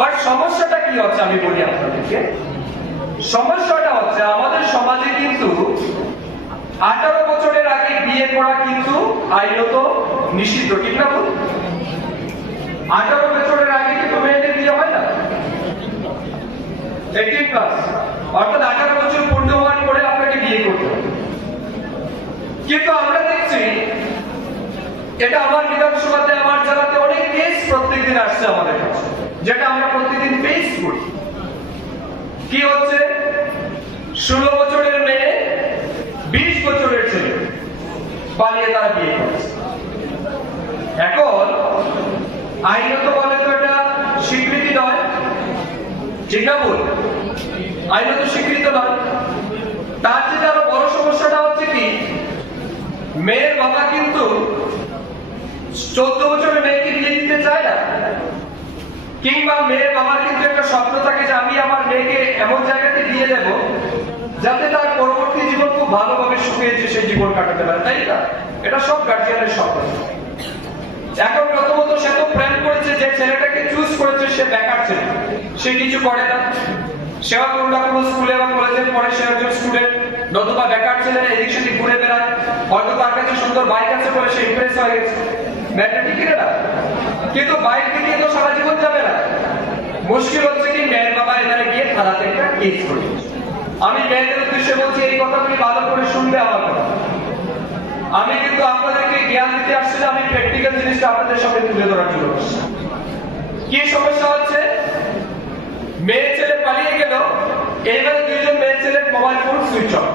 But সমস্যাটা কি হচ্ছে আমি বলি আপনাদেরকে? সমস্যাটা হচ্ছে আমাদের সমাজে কিন্তু আঠারো বছরের আগে বিয়ে করা কিন্তু আইনত নিষিদ্ধ, ঠিক না? আঠারো বছরের আগে কিন্তু মেয়েদের বিয়ে হয় না। এইটিন প্লাস অর্থাৎ আঠারো বছর পূর্ণ হওয়ার পরে আপনাকে বিয়ে করতে কিন্তু আমরা দেখছি এটা আমার বিধানসভাতে, আমার জেলাতে অনেক কেস প্রত্যেকদিন আসছে আমাদের কাছে। যেটা আমরা প্রতিদিন ফেস করি। কি হচ্ছে? ষোলো বছরের মেয়ে, বিশ বছরের ছেলে পালিয়ে তারা বিয়ে করছে। এখন আইনত বলে তো এটা স্বীকৃতি নয়। ঠিক না বল আইনত স্বীকৃত নয়। তার চেয়ে আরও বড় সমস্যাটা হচ্ছে কি, মেয়ের বাবা কিন্তু চোদ্দ বছরের মেয়েকে বিয়ে দিতে চায় না। কিংবা মেয়ের বাবার কিন্তু একটা স্বপ্ন থাকে যে আমি আমার মেয়েকে এমন জায়গাতে দিয়ে দেব যাতে তার পরবর্তী জীবন খুব ভালোভাবে সুখে যে সে জীবন কাটাতে পারে, তাই না? এটা সব গার্জিয়ানের স্বপ্ন। এখন প্রথমত সে তো প্ল্যান করেছে যে ছেলেটাকে চুজ করেছে, সে বেকার ছেলে। সে কিছু করে না। সেবা কোনো কোনো স্কুলে বা কলেজে পড়ে, সে একজন স্টুডেন্ট নতুবা বেকার ছেলে, এদিক সেদিক ঘুরে বেড়ায়। হয়তো তার কাছে সুন্দর বাইক আছে বলে সে ইমপ্রেস হয়ে গেছে। ব্যাটারি কিনে না? কিন্তু বাইক কিনে তো সারা জীবন যাবে না। মুশকিল হচ্ছে কি, মেয়ের বাবা এখানে গিয়ে থানাতে একটা কেস করে আমি মেয়েদের উদ্দেশ্যে বলছি, এই কথাগুলি ভালো করে শুনবে আমার কথা আমি কিন্তু আপনাদেরকে জ্ঞান দিতে আসছি না আমি প্র্যাকটিক্যাল জিনিসটা আপনাদের সামনে তুলে ধরার জন্য। কি সমস্যা হচ্ছে? মেয়ে ছেলে পালিয়ে গেল, এইবারে দুইজন মেয়ে ছেলের মোবাইল ফোন সুইচ অফ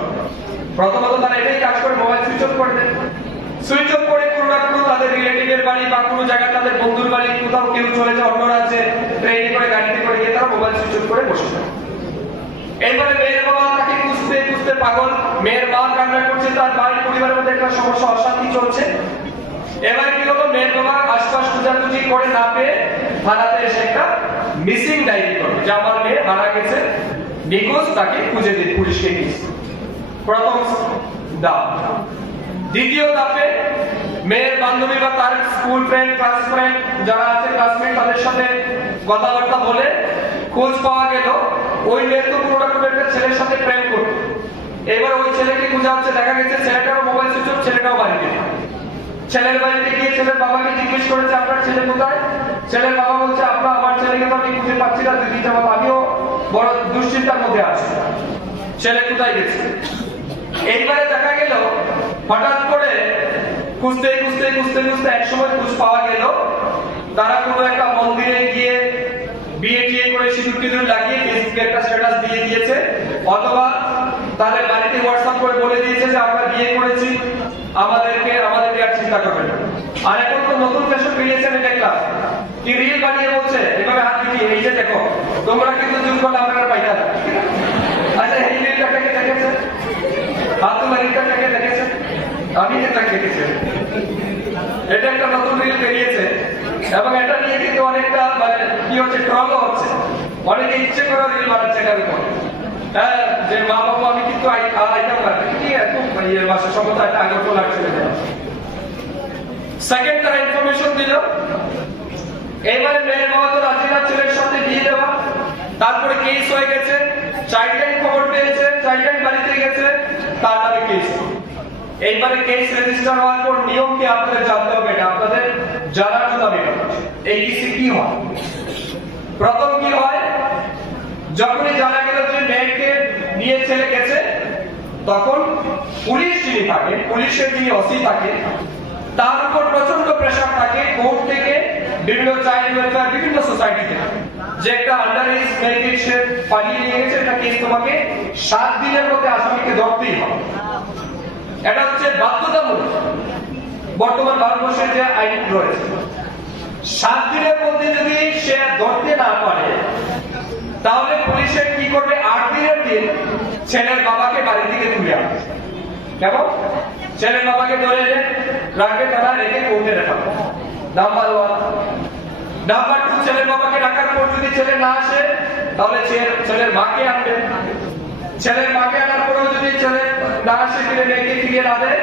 প্রথমত তারা এটাই কাজ করে মোবাইল সুইচ অফ করে দেন সুইচ অফ করে কোনো না কোনো তাদের রিলেটিভের বাড়ি বা কোনো জায়গায় তাদের বন্ধুর বাড়ি, কোথাও কেউ চলে যায় অন্য রাজ্যে ট্রেনে করে গাড়িতে করে গিয়ে তারা মোবাইল সুইচ অফ করে বসে থাকে। এরপরে মেয়ের বাবা তাকে খুঁজতে খুঁজতে পাগল। মেয়ের মা কান্না করছে, তার বাড়ির পরিবারের মধ্যে একটা সমস্যা, অশান্তি চলছে। এবার কি হলো? মেয়ের বাবা আশপাশ খোঁজাখুঁজি করে না পেয়ে থানাতে এসে একটা মিসিং ডায়েরি করল, যে আমার মেয়ে মারা গেছে, নিখোঁজ, তাকে খুঁজে দিন পুলিশকে দিয়েছে প্রথম ধাপ দ্বিতীয় ধাপে মেয়ের বান্ধবী বা তার স্কুল ফ্রেন্ড ক্লাস ফ্রেন্ড যারা আছে ক্লাসমেট তাদের সাথে কথাবার্তা বলে খোঁজ পাওয়া গেল। ওই মেয়ে তো পুরোটা কোনো একটা ছেলের সাথে প্রেম করতো। এবার ওই ছেলেকে খোঁজা হচ্ছে, দেখা গেছে ছেলেটারও মোবাইল সুইচ অফ ছেলেটাও বাড়িতে। ছেলের বাড়িতে গিয়ে ছেলের বাবাকে জিজ্ঞেস করেছে, আপনার ছেলে কোথায়? ছেলের বাবা বলছে আপনার আমার ছেলেকে তো আমি খুঁজে পাচ্ছি না, দিদি যাব আমিও বড় দুশ্চিন্তার মধ্যে আছি। ছেলে কোথায় গেছে? এইবারে দেখা গেল হঠাৎ করে খুঁজতে খুঁজতে খুঁজতে খুঁজতে এক সময় খোঁজ পাওয়া গেল। তারা কোনো একটা মন্দিরে গিয়ে বিয়ে টিয়ে করে সিঁদুর টিঁদুর লাগিয়ে ফেসবুকে একটা স্ট্যাটাস দিয়ে দিয়েছে। অথবা তাদের বাড়িতে হোয়াটসঅ্যাপ করে বলে দিয়েছে যে, আমরা বিয়ে করেছি, আমাদেরকে আমাদেরকে আর চিন্তা করবে না। আর এখন তো নতুন ফ্যাশন বেরিয়েছে, আমি দেখলাম। কি রিল বানিয়ে বলছে? এভাবে হাত দিচ্ছি এই যে দেখো, তোমরা কিন্তু যুগ করলে আপনারা পাইতা না। আচ্ছা এই রিলটাকে দেখেছে হাত তোলা রিলটাকে দেখেছে আমি এটা দেখেছি এটা একটা নতুন রিল বেরিয়েছে এবং এটা নিয়ে কিন্তু অনেকটা মানে কি হচ্ছে হচ্ছে। অনেকে ইচ্ছে করে রিল বানাচ্ছে এটার উপর। হ্যাঁ যে মা আমি কিন্তু কি ইয়ে একটা লাগছে সেকেন্ড তারা ইনফরমেশন দিল। এইবারে মেয়ের তো রাজি না, ছেলের সাথে বিয়ে দেওয়া। তারপরে কেস হয়ে গেছে। চাইল্ড লাইন খবর পেয়েছে চাইল্ড লাইন বাড়িতে গেছে তার নামে কেস এইবারে কেস রেজিস্টার হওয়ার পর নিয়ম কি আপনাদের জানতে হবে? এটা আপনাদের জানার বলছি। এই কেসে কি হয়? প্রথম কি হয়? যখনই জানা গেল যে মেয়েকে নিয়ে ছেলে গেছে, তখন পুলিশ যিনি থাকে, পুলিশের যিনি অসি থাকে, তার উপর প্রচণ্ড প্রেশার থাকে কোর্ট থেকে বিভিন্ন চাইল্ড ওয়েলফেয়ার বিভিন্ন সোসাইটি থেকে যে একটা আন্ডার এজ মেয়েকে সে পালিয়ে নিয়ে গেছে, এটা কেস তোমাকে সাত দিনের মধ্যে আসামিকে ধরতেই হবে। এটা হচ্ছে বাধ্যতামূলক। বর্তমান ভারতবর্ষের যে আইন রয়েছে, সাত দিনের মধ্যে যদি সে ধরতে না পারে, তাহলে পুলিশের কি করবে? আট দিনের দিন ছেলের বাবাকে বাড়ি থেকে তুলে আনবে। কেমন? ছেলের বাবাকে ধরে এনে রাখবে তারা রেখে কোর্টে রাখবে নাম্বার ওয়ান নাম্বার টু ছেলের বাবাকে ডাকার পর যদি ছেলে না আসে, তাহলে ছেলে- ছেলের মাকে আনবে। ছেলের মাকে আনার পরেও যদি ছেলে আসে ফিরে মেয়েকে ফিরিয়ে না দেয়,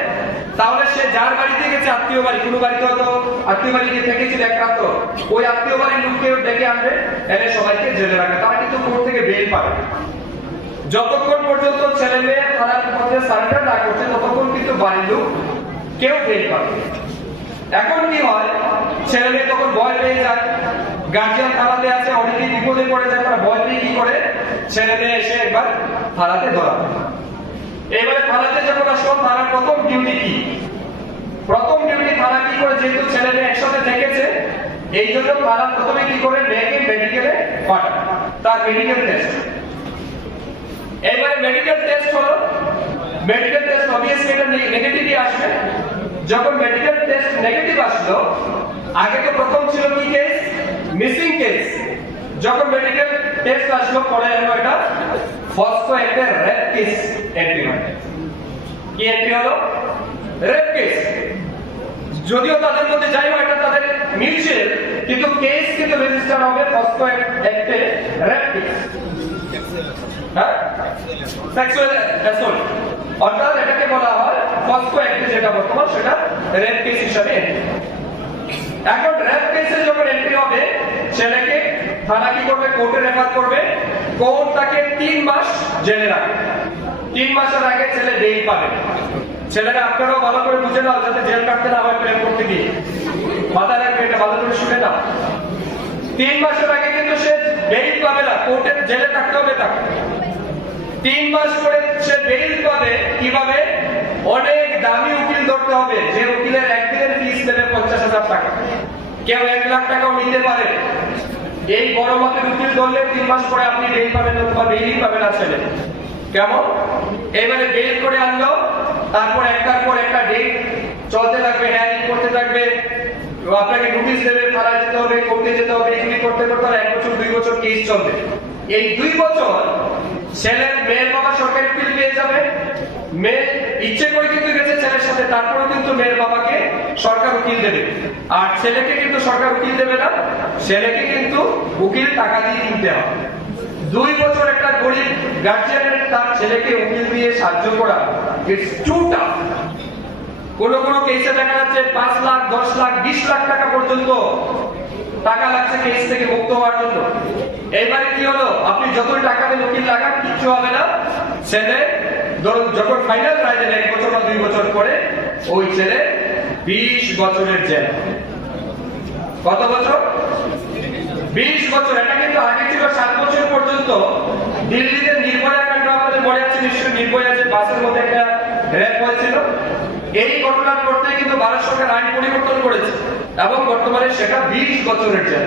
তাহলে সে যার বাড়িতে গেছে আত্মীয় বাড়ি, কোনো বাড়িতে হয়তো আত্মীয় বাড়ি গিয়ে থেকেছিল এক রাত ওই আত্মীয় বাড়ির লোককে ডেকে আনবে, এনে সবাইকে জেলে রাখে তারা কিন্তু কোর্ট থেকে বেল পাবে। যতক্ষণ পর্যন্ত ছেলে মেয়ে থানার মধ্যে সারেন্ডার না করছে, ততক্ষণ কিন্তু বাড়ির লোক কেউ বেল পাবে এখন কি হয়? ছেলে মেয়ে তখন ভয় পেয়ে যায়। গার্জিয়ান থানাতে আছে, অনেকেই বিপদে পড়ে যায়, তারা ভয় পেয়ে কি করে? ছেলে মেয়ে এসে একবার থানাতে ধরা এবারে থানাতে যখন আসলো থানার প্রথম ডিউটি কি? প্রথম ডিউটি থানা কি করে যেহেতু ছেলে মেয়ে একসাথে থেকেছে, এই জন্য থানা প্রথমে কি করে মেয়েকে মেডিকেলে পাঠায়, তার মেডিকেল টেস্ট এবারে মেডিকেল টেস্ট হলো মেডিকেল টেস্ট অবভিয়াসলি এটা নেগেটিভই আসবে। যখন মেডিকেল টেস্ট নেগেটিভ আসলো, আগে তো প্রথম ছিল কি কেস মিসিং কেস যখন মেডিকেল টেস্ট আসলো, পরে হলো এটা ফসফো একটা রেপ কেস এন্ট্রি হয় কি এন্ট্রি হলো? রেপ কেস যদিও তাদের মধ্যে যাই হোক, এটা তাদের মিলছে, কিন্তু কেস কিন্তু রেজিস্টার হবে ফসফো একটা রেপ কেস সেক্সুয়াল অ্যাসল্ট অর্থাৎ এটাকে বলা হয় ফসফো অ্যাক্টে যেটা বর্তমান, সেটা রেপ কেস হিসাবে। এখন রেপ কেসে যখন এন্ট্রি হবে, ছেলেকে থানা কি করবে? কোর্টে রেফার করবে। কোর্ট তাকে তিন মাস জেলে রাখবে তিন মাসের আগে ছেলে বেইল পাবে। ছেলেরা, আপনারাও ভালো করে বুঝে নাও যাতে জেল কাটতে না হয় প্রেম করতে গিয়ে। মাথা রাখবে এটা ভালো করে শুনে নাও। তিন মাসের আগে কিন্তু সে বেইল পাবে না, কোর্টে জেলে থাকতে হবে তাকে। তিন মাস করে সে বেইল পাবে কীভাবে? অনেক দামি উকিল ধরতে হবে। যে উকিলের একদিনের ফিস নেবে পঞ্চাশ হাজার টাকা। কেউ এক লাখ টাকাও নিতে পারে। এই বড় মাপের উকিল ধরলে তিন মাস পরে আপনি বেইল পাবেন অথবা বেইলই পাবেন ছেলে। কেমন? এবারে বেইল করে আনলো, তারপর একটার পর একটা ডেট চলতে থাকবে হ্যারিং করতে থাকবে। আপনাকে নোটিশ দেবে, থানায় যেতে হবে, কোর্টে যেতে হবে এগুলি করতে করতে এক বছর, দুই বছর কেস চলবে। এই দুই বছর ছেলের মেয়ের বাবা সরকারি উকিল পেয়ে যাবে। মেয়ে ইচ্ছে করে কিন্তু গেছে ছেলের সাথে তারপরেও কিন্তু মেয়ের বাবাকে সরকার উকিল দেবে। আর ছেলেকে কিন্তু সরকার উকিল দেবে না, ছেলেকে কিন্তু উকিল টাকা দিয়ে কিনতে হবে। দুই বছর একটা গরিব গার্জিয়ানের তার ছেলেকে উকিল দিয়ে সাহায্য করা ইটস টু টাফ কোন কোন কেসে দেখা যাচ্ছে পাঁচ লাখ, দশ লাখ, বিশ লাখ টাকা পর্যন্ত টাকা লাগছে কেস থেকে মুক্ত হওয়ার জন্য। এইবারে কি হলো? আপনি যতই টাকা দিয়ে উকিল লাগান, কিচ্ছু হবে না। ছেলে যখন ফাইনাল দেবে এক বছর বা দুই বছর পরে, ওই ছেলে বিশ বছরের জেল কত বছর? বিশ বছর। এটা কিন্তু আগে ছিল সাত বছর পর্যন্ত। দিল্লিতে নির্ভয়া কাণ্ড আপনাদের মনে আছে নিশ্চয়ই নির্ভয়া যে বাসের মধ্যে একটা র্যাপ হয়েছিল এই ঘটনার থেকে কিন্তু ভারত সরকার আইন পরিবর্তন করেছে এবং বর্তমানে সেটা বিশ বছরের জেল।